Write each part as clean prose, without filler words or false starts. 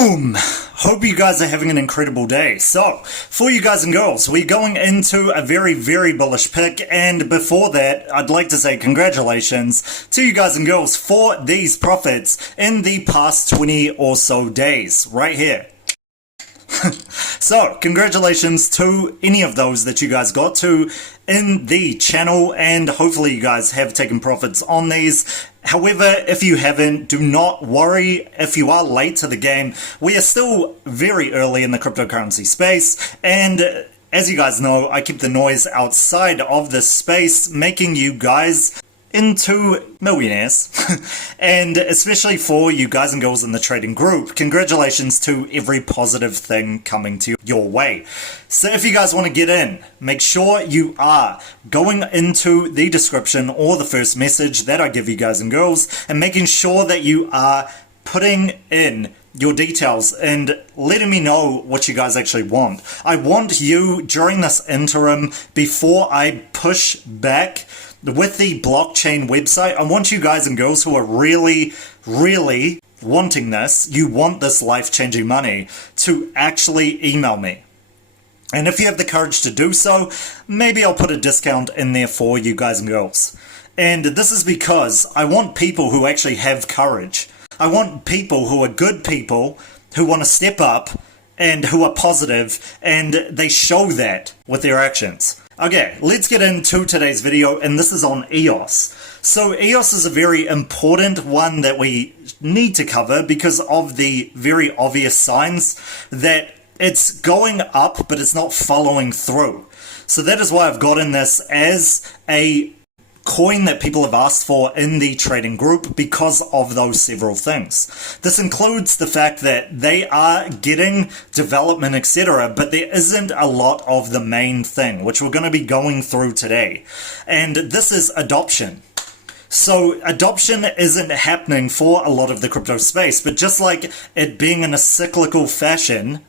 Boom! Hope you guys are having an incredible day. So, for you guys and girls, we're going into a very, very bullish pick, and before that, I'd like to say congratulations to you guys and girls for these profits in the past 20 or so days, right here. So, congratulations to any of those that you guys got to in the channel, and hopefully you guys have taken profits on these. However, if you haven't, do not worry if you are late to the game. We are still very early in the cryptocurrency space, and as you guys know, I keep the noise outside of this space, making you guys into millionaires. And especially for you guys and girls in the trading group, congratulations to every positive thing coming to your way. So if you guys want to get in, make sure you are going into the description or the first message that I give you guys and girls, and making sure that you are putting in your details and letting me know what you guys actually want. I want you during this interim, before I push back with the blockchain website, I want you guys and girls who are really, really wanting this, you want this life-changing money, to actually email me. And if you have the courage to do so, maybe I'll put a discount in there for you guys and girls. And this is because I want people who actually have courage. I want people who are good people, who want to step up, and who are positive, and they show that with their actions. Okay, let's get into today's video, and this is on EOS. So EOS is a very important one that we need to cover because of the very obvious signs that it's going up, but it's not following through. So that is why I've gotten this as a coin that people have asked for in the trading group because of those several things. This includes the fact that they are getting development, etc., but there isn't a lot of the main thing, which we're going to be going through today. And this is adoption. So adoption isn't happening for a lot of the crypto space, but just like it being in a cyclical fashion,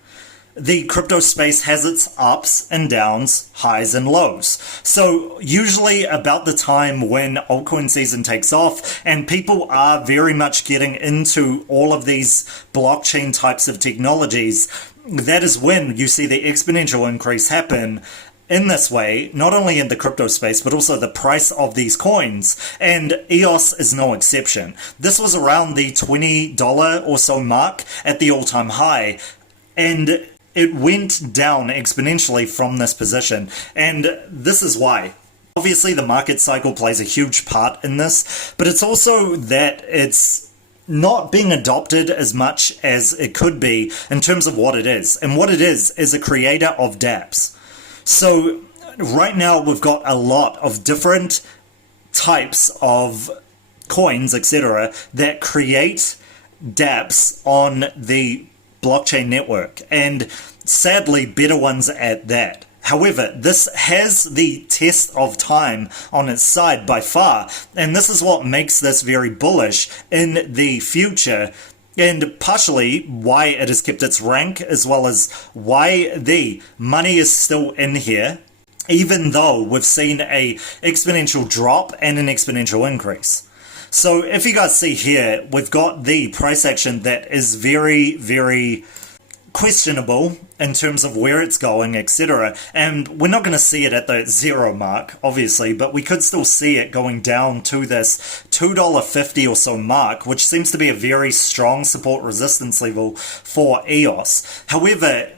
the crypto space has its ups and downs, highs and lows. So usually about the time when altcoin season takes off and people are very much getting into all of these blockchain types of technologies, that is when you see the exponential increase happen in this way, not only in the crypto space, but also the price of these coins. And EOS is no exception. This was around the $20 or so mark at the all-time high, and it went down exponentially from this position, and this is why. Obviously, the market cycle plays a huge part in this, but it's also that it's not being adopted as much as it could be in terms of what it is. And what it is a creator of dApps. So right now, we've got a lot of different types of coins, etc., that create dApps on the blockchain network, and sadly better ones at that. However, this has the test of time on its side by far, and this is what makes this very bullish in the future, and partially why it has kept its rank, as well as why the money is still in here, even though we've seen a exponential drop and an exponential increase. So if you guys see here, we've got the price action that is very, very questionable in terms of where it's going, etc. And we're not going to see it at the zero mark, obviously, but we could still see it going down to this $2.50 or so mark, which seems to be a very strong support resistance level for EOS. However,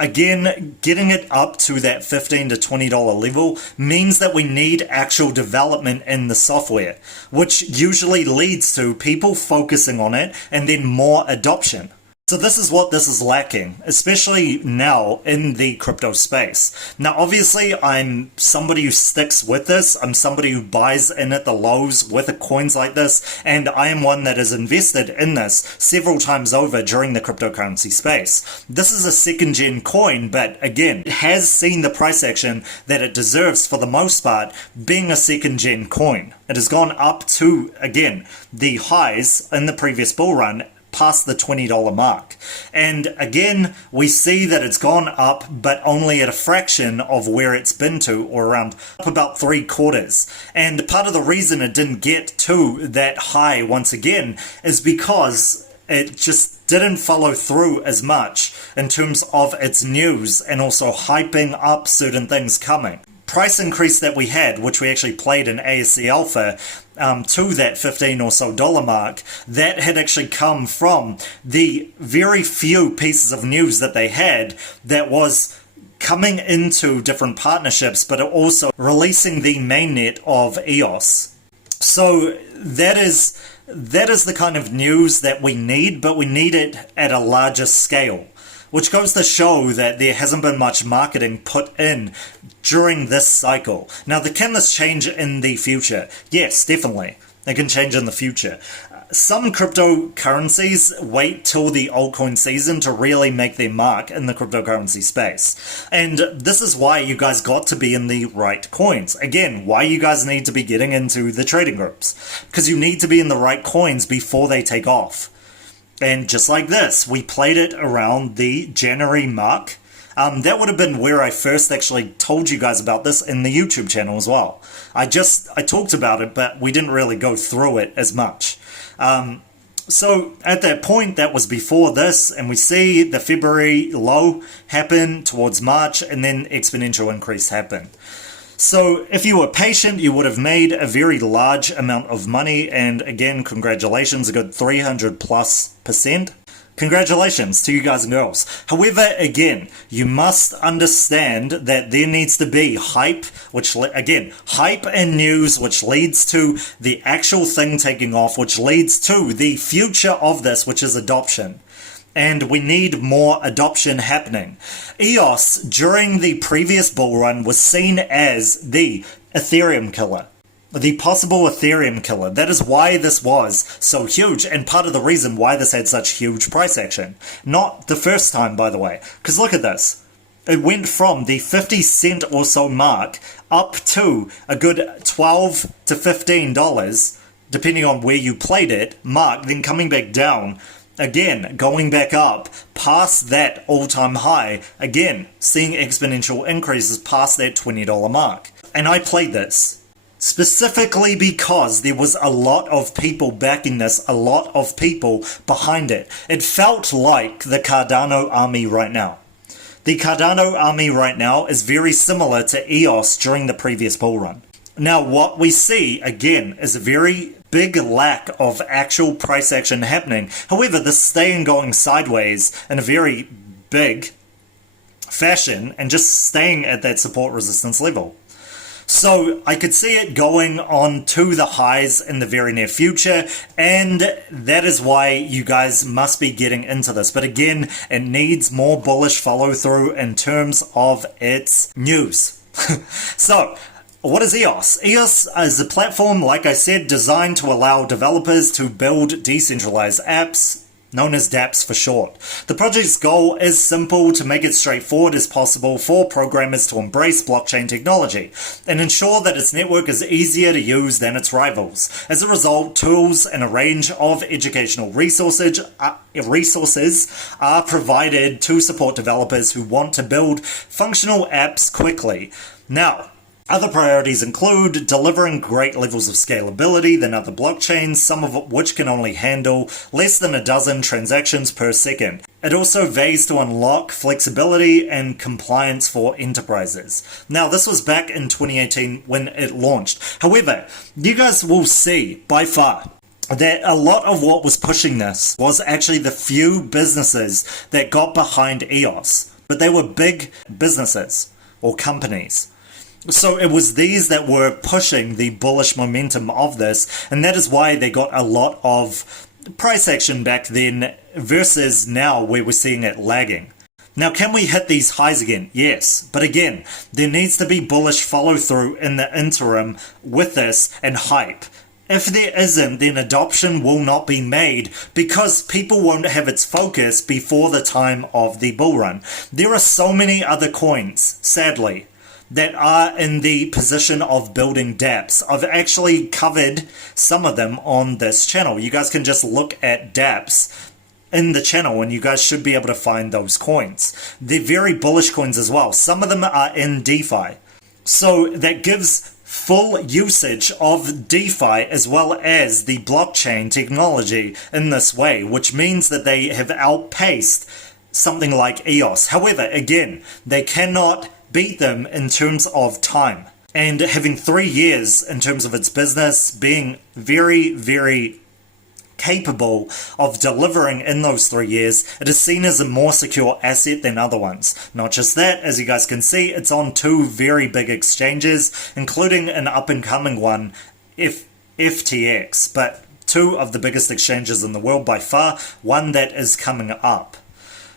again, getting it up to that $15 to $20 level means that we need actual development in the software, which usually leads to people focusing on it and then more adoption. So this is what this is lacking, especially now in the crypto space. Now, obviously, I'm somebody who sticks with this. I'm somebody who buys in at the lows with coins like this, and I am one that has invested in this several times over during the cryptocurrency space. This is a second-gen coin, but again, it has seen the price action that it deserves for the most part, being a second-gen coin. It has gone up to, again, the highs in the previous bull run, past the $20 mark. And again, we see that it's gone up, but only at a fraction of where it's been to, or around up about 3/4. And part of the reason it didn't get to that high once again is because it just didn't follow through as much in terms of its news and also hyping up certain things coming. Price increase that we had, which we actually played in ASC Alpha, to that $15 or so mark, that had actually come from the very few pieces of news that they had that was coming into different partnerships, but also releasing the mainnet of EOS. So that is the kind of news that we need, but we need it at a larger scale, which goes to show that there hasn't been much marketing put in during this cycle. Now, can this change in the future? Yes, definitely. It can change in the future. Some cryptocurrencies wait till the altcoin season to really make their mark in the cryptocurrency space. And this is why you guys got to be in the right coins. Again, why you guys need to be getting into the trading groups. Because you need to be in the right coins before they take off. And just like this, we played it around the January mark. That would have been where I first actually told you guys about this in the YouTube channel as well. I talked about it, but we didn't really go through it as much. So at that point, that was before this, and we see the February low happen towards March, and then exponential increase happen. So if you were patient, you would have made a very large amount of money, and again, congratulations, a good 300+%. Congratulations to you guys and girls. However, again, you must understand that there needs to be hype, hype and news, which leads to the actual thing taking off, which leads to the future of this, which is adoption. And we need more adoption happening. EOS, during the previous bull run, was seen as the Ethereum Killer. The possible Ethereum Killer. That is why this was so huge, and part of the reason why this had such huge price action. Not the first time, by the way. Because look at this. It went from the 50 cent or so mark up to a good $12 to $15, depending on where you played it, mark, then coming back down. Again, going back up past that all-time high, again, seeing exponential increases past that $20 mark. And I played this specifically because there was a lot of people backing this, a lot of people behind it. It felt like the Cardano army right now. The Cardano army right now is very similar to EOS during the previous bull run. Now, what we see, again, is a very big lack of actual price action happening. However, this staying going sideways in a very big fashion and just staying at that support resistance level. So I could see it going on to the highs in the very near future, and that is why you guys must be getting into this. But again, it needs more bullish follow through in terms of its news. So, what is EOS? EOS is a platform, like I said, designed to allow developers to build decentralized apps, known as dApps for short. The project's goal is simple: to make it straightforward as possible for programmers to embrace blockchain technology and ensure that its network is easier to use than its rivals. As a result, tools and a range of educational resources are provided to support developers who want to build functional apps quickly. Now, other priorities include delivering great levels of scalability than other blockchains, some of which can only handle less than a dozen transactions per second. It also vays to unlock flexibility and compliance for enterprises. Now, this was back in 2018 when it launched. However, you guys will see by far that a lot of what was pushing this was actually the few businesses that got behind EOS. But they were big businesses or companies. So it was these that were pushing the bullish momentum of this, and that is why they got a lot of price action back then versus now where we're seeing it lagging. Now, can we hit these highs again? Yes, but again, there needs to be bullish follow through in the interim with this and hype. If there isn't, then adoption will not be made because people won't have its focus before the time of the bull run. There are so many other coins, sadly, that are in the position of building dApps. I've actually covered some of them on this channel. You guys can just look at dApps in the channel and you guys should be able to find those coins. They're very bullish coins as well. Some of them are in DeFi. So that gives full usage of DeFi as well as the blockchain technology in this way, which means that they have outpaced something like EOS. However, again, they cannot beat them in terms of time. And having 3 years in terms of its business, being very, very capable of delivering in those 3 years, it is seen as a more secure asset than other ones. Not just that, as you guys can see, it's on 2 very big exchanges, including an up-and-coming one, FTX, but 2 of the biggest exchanges in the world by far, one that is coming up.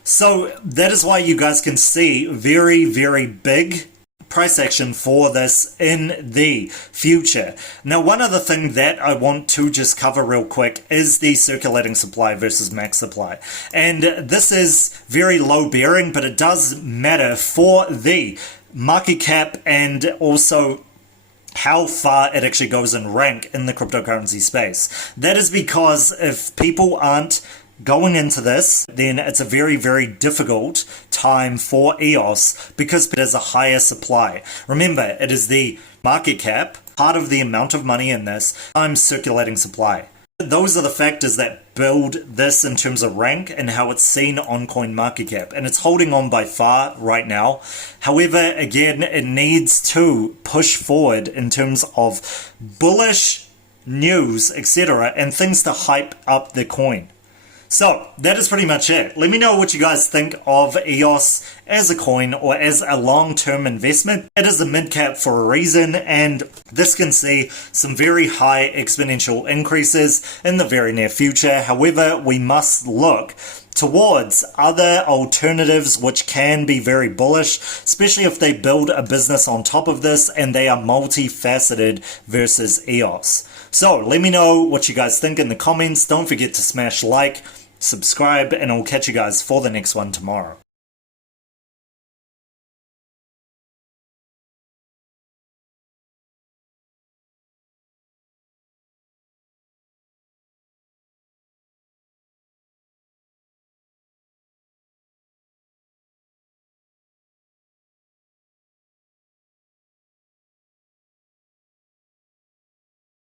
So that is why you guys can see very, very big price action for this in the future. Now, one other thing that I want to just cover real quick is the circulating supply versus max supply. And this is very low bearing, but it does matter for the market cap and also how far it actually goes in rank in the cryptocurrency space. That is because if people aren't going into this, then it's a very, very difficult time for EOS because it has a higher supply. Remember, it is the market cap, part of the amount of money in this, times circulating supply. Those are the factors that build this in terms of rank and how it's seen on CoinMarketCap, and it's holding on by far right now. However, again, it needs to push forward in terms of bullish news, etc., and things to hype up the coin. So, that is pretty much it. Let me know what you guys think of EOS as a coin or as a long-term investment. It is a mid-cap for a reason, and this can see some very high exponential increases in the very near future. However, we must look towards other alternatives which can be very bullish, especially if they build a business on top of this and they are multifaceted versus EOS. So, let me know what you guys think in the comments. Don't forget to smash like, subscribe, and I'll catch you guys for the next one tomorrow.